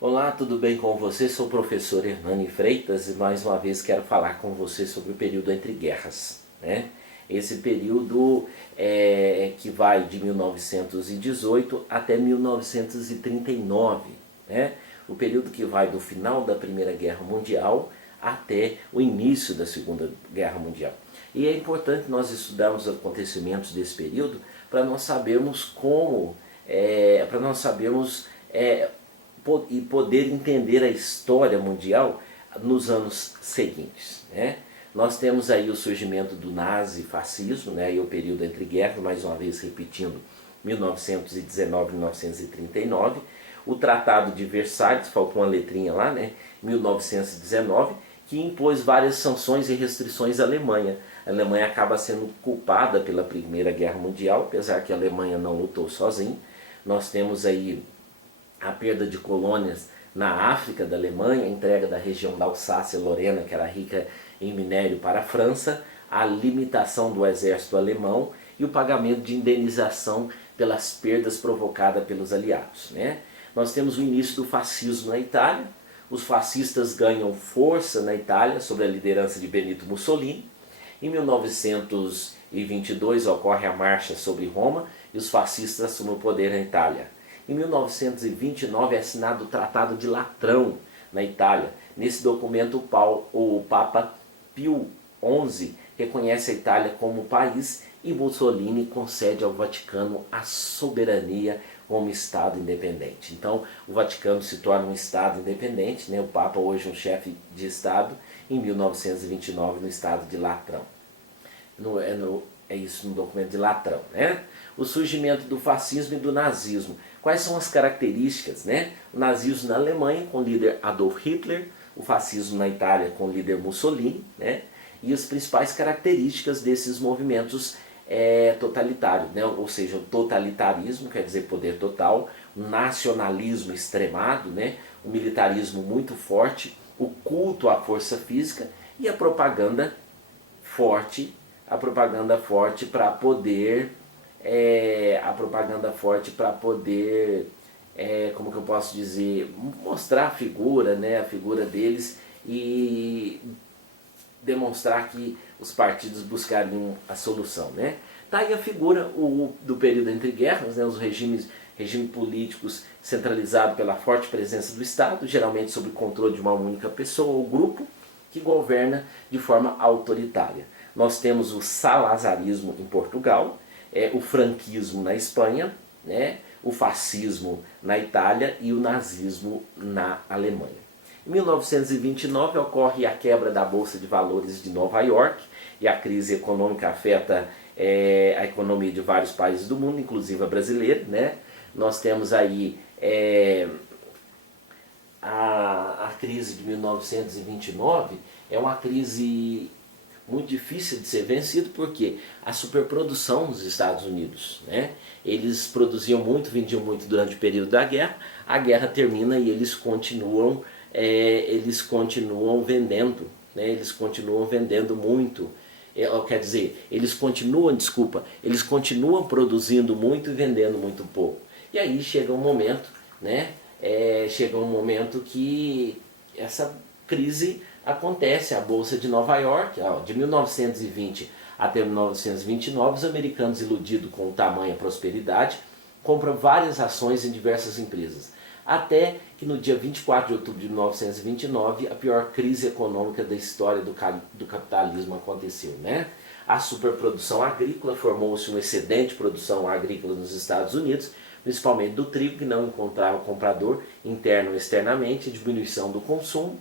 Olá, tudo bem com você? Sou o professor Hernani Freitas e mais uma vez quero falar com você sobre o período entre guerras, né? Esse período que vai de 1918 até 1939, né? O período que vai do final da Primeira Guerra Mundial até o início da Segunda Guerra Mundial. E é importante nós estudarmos os acontecimentos desse período para nós sabermos para nós sabermos e poder entender a história mundial nos anos seguintes, né? Nós temos aí o surgimento do nazifascismo, né, e o período entre guerras, mais uma vez repetindo, 1919 e 1939, o Tratado de Versalhes, faltou uma letrinha lá, né, 1919, que impôs várias sanções e restrições à Alemanha. A Alemanha acaba sendo culpada pela Primeira Guerra Mundial, apesar que a Alemanha não lutou sozinha. Nós temos aí a perda de colônias na África da Alemanha, a entrega da região da Alsácia-Lorena, que era rica em minério, para a França, a limitação do exército alemão e o pagamento de indenização pelas perdas provocadas pelos aliados, né? Nós temos o início do fascismo na Itália, os fascistas ganham força na Itália sob a liderança de Benito Mussolini. Em 1922 ocorre a marcha sobre Roma e os fascistas assumem o poder na Itália. Em 1929 é assinado o Tratado de Latrão na Itália. Nesse documento o Papa Pio XI reconhece a Itália como país e Mussolini concede ao Vaticano a soberania como Estado independente. Então o Vaticano se torna um Estado independente, né? O Papa hoje é um chefe de Estado, em 1929 no Estado de Latrão. É isso no documento de Latrão, né? O surgimento do fascismo e do nazismo. Quais são as características, né? O nazismo na Alemanha com o líder Adolf Hitler, o fascismo na Itália com o líder Mussolini, né? E as principais características desses movimentos totalitários, né? Ou seja, o totalitarismo, quer dizer poder total, o nacionalismo extremado, né? O militarismo muito forte, o culto à força física e a propaganda forte para poder como que eu posso dizer, mostrar a figura, né, a figura deles e demonstrar que os partidos buscariam a solução, né? Tá aí a figura do período entre guerras, né, os regimes políticos centralizados pela forte presença do Estado, geralmente sob o controle de uma única pessoa ou grupo, que governa de forma autoritária. Nós temos o salazarismo em Portugal, o franquismo na Espanha, né, o fascismo na Itália e o nazismo na Alemanha. Em 1929 ocorre a quebra da Bolsa de Valores de Nova York e a crise econômica afeta a economia de vários países do mundo, inclusive a brasileira, né? Nós temos aí a crise de 1929, é uma crise muito difícil de ser vencido porque a superprodução dos Estados Unidos, né? Eles produziam muito, vendiam muito durante o período da guerra, a guerra termina e eles continuam vendendo, né? Eles continuam vendendo muito, quer dizer, eles continuam produzindo muito e vendendo muito pouco. E aí chega um momento, né? Chega um momento que essa crise acontece. A Bolsa de Nova York, de 1920 até 1929, os americanos, iludidos com tamanha prosperidade, compram várias ações em diversas empresas. Até que no dia 24 de outubro de 1929, a pior crise econômica da história do capitalismo aconteceu, né? A superprodução agrícola, formou-se um excedente de produção agrícola nos Estados Unidos, principalmente do trigo, que não encontrava comprador interno ou externamente, diminuição do consumo.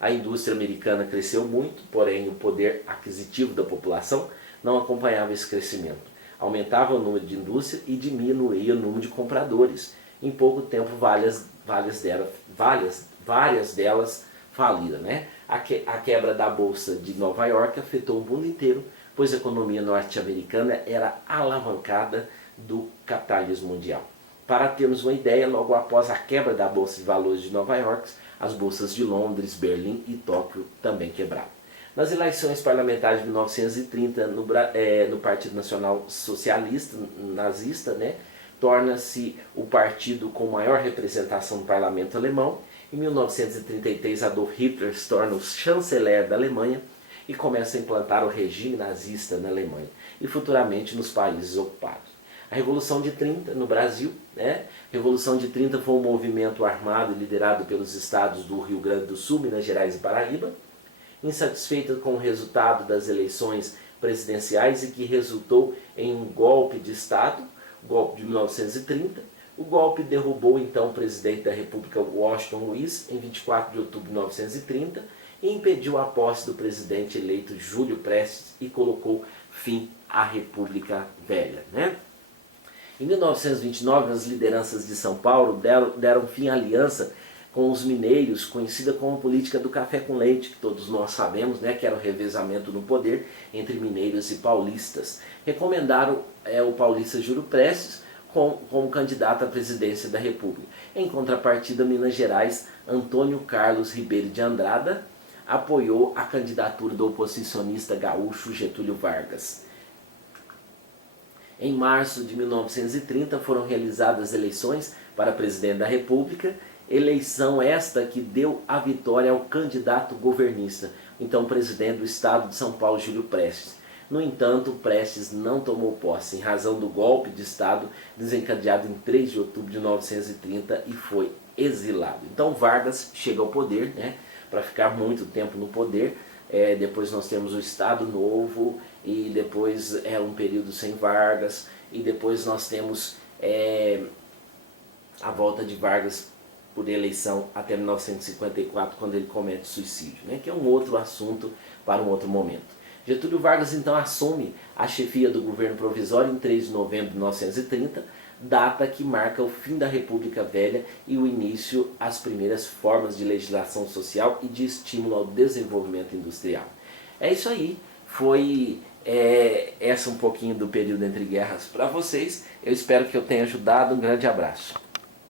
A indústria americana cresceu muito, porém o poder aquisitivo da população não acompanhava esse crescimento. Aumentava o número de indústria e diminuía o número de compradores. Em pouco tempo, várias delas faliram, né? A quebra da Bolsa de Nova York afetou o mundo inteiro, pois a economia norte-americana era alavancada do capitalismo mundial. Para termos uma ideia, logo após a quebra da Bolsa de Valores de Nova York, as bolsas de Londres, Berlim e Tóquio também quebraram. Nas eleições parlamentares de 1930, no Partido Nacional Socialista, nazista, né, torna-se o partido com maior representação no parlamento alemão. Em 1933, Adolf Hitler se torna o chanceler da Alemanha e começa a implantar o regime nazista na Alemanha e futuramente nos países ocupados. A Revolução de 30 no Brasil, né? A Revolução de 30 foi um movimento armado liderado pelos estados do Rio Grande do Sul, Minas Gerais e Paraíba, insatisfeita com o resultado das eleições presidenciais e que resultou em um golpe de Estado, o golpe de 1930. O golpe derrubou então o presidente da República, Washington Luiz, em 24 de outubro de 1930 e impediu a posse do presidente eleito Júlio Prestes e colocou fim à República Velha, né? Em 1929, as lideranças de São Paulo deram fim à aliança com os mineiros, conhecida como política do café com leite, que todos nós sabemos, né, que era o revezamento no poder entre mineiros e paulistas. Recomendaram o paulista Júlio Prestes como candidato à presidência da República. Em contrapartida, Minas Gerais, Antônio Carlos Ribeiro de Andrada apoiou a candidatura do oposicionista gaúcho Getúlio Vargas. Em março de 1930 foram realizadas eleições para presidente da República, eleição esta que deu a vitória ao candidato governista, então presidente do estado de São Paulo, Júlio Prestes. No entanto, Prestes não tomou posse em razão do golpe de estado desencadeado em 3 de outubro de 1930 e foi exilado. Então Vargas chega ao poder, né, para ficar muito tempo no poder. Depois nós temos o Estado Novo e depois um período sem Vargas e depois nós temos a volta de Vargas por eleição até 1954, quando ele comete suicídio, né, que é um outro assunto para um outro momento. Getúlio Vargas então assume a chefia do governo provisório em 3 de novembro de 1930, data que marca o fim da República Velha e o início às primeiras formas de legislação social e de estímulo ao desenvolvimento industrial. É isso aí, foi essa um pouquinho do período entre guerras para vocês. Eu espero que eu tenha ajudado, um grande abraço.